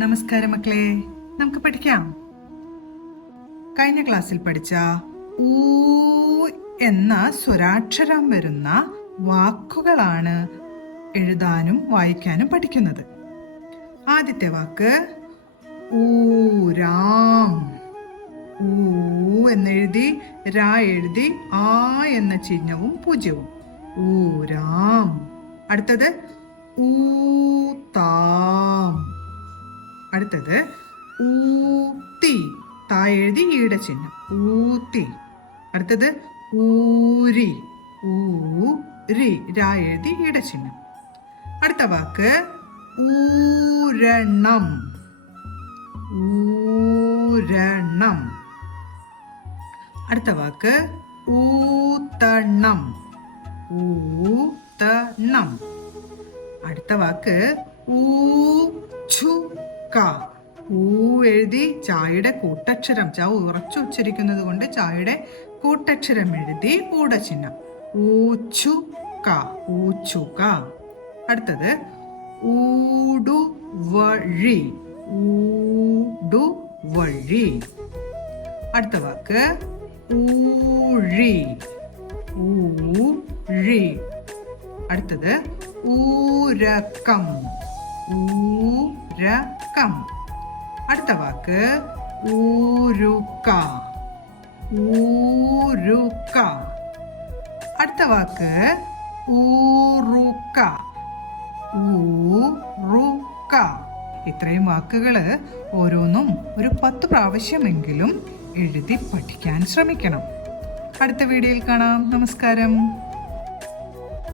നമസ്കാരം മക്കളെ, നമുക്ക് പഠിക്കാം. കഴിഞ്ഞ ക്ലാസ്സിൽ പഠിച്ച ഊ എന്ന സ്വരാക്ഷരം വരുന്ന വാക്കുകളാണ് എഴുതാനും വായിക്കാനും പഠിക്കുന്നത്. ആദ്യത്തെ വാക്ക് ഊരാം. ഊ എന്നെഴുതി രാ എഴുതി ആ എന്ന ചിഹ്നവും പൂജ്യവും. ഊരാം. അടുത്തത് ഊത്താം. അടുത്തത് ഊത്തി. താ എഴുതി ഈയുടെ ചിഹ്നം. ഊത്തി. അടുത്തത് ഊരി. ഊരി. രാ എഴുതി ഈയുടെ ചിഹ്നം. അടുത്ത വാക്ക് ഊരണം. ഊരണം. അടുത്ത വാക്ക് ഊത്തണം. ഊത്തണം. അടുത്ത വാക്ക് ഊച്ചുക. ഊ എഴുതി ചായയുടെ കൂട്ടക്ഷരം, ച ഉറച്ചു ഉച്ചരിക്കുന്നത് കൊണ്ട് ചായയുടെ കൂട്ടക്ഷരം എഴുതി ഊടെ ചിഹ്നം. ഊച്ചുക. ഊച്ചുക. അടുത്തത് ഊടുവഴി. ഊടുവഴി. അടുത്ത വാക്ക് ഊഴി. ഊഴി. അടുത്തത് ഊരക്കം. ഊരക്കം. അടുത്ത വാക്ക് ഊരുക. ഊരുക. അടുത്ത വാക്ക് ഊറുക. ഊറുക. ഇത്രയും വാക്കുകള് ഓരോന്നും ഒരു 10 പ്രാവശ്യമെങ്കിലും എഴുതി പഠിക്കാൻ ശ്രമിക്കണം. അടുത്ത വീഡിയോയിൽ കാണാം. നമസ്കാരം.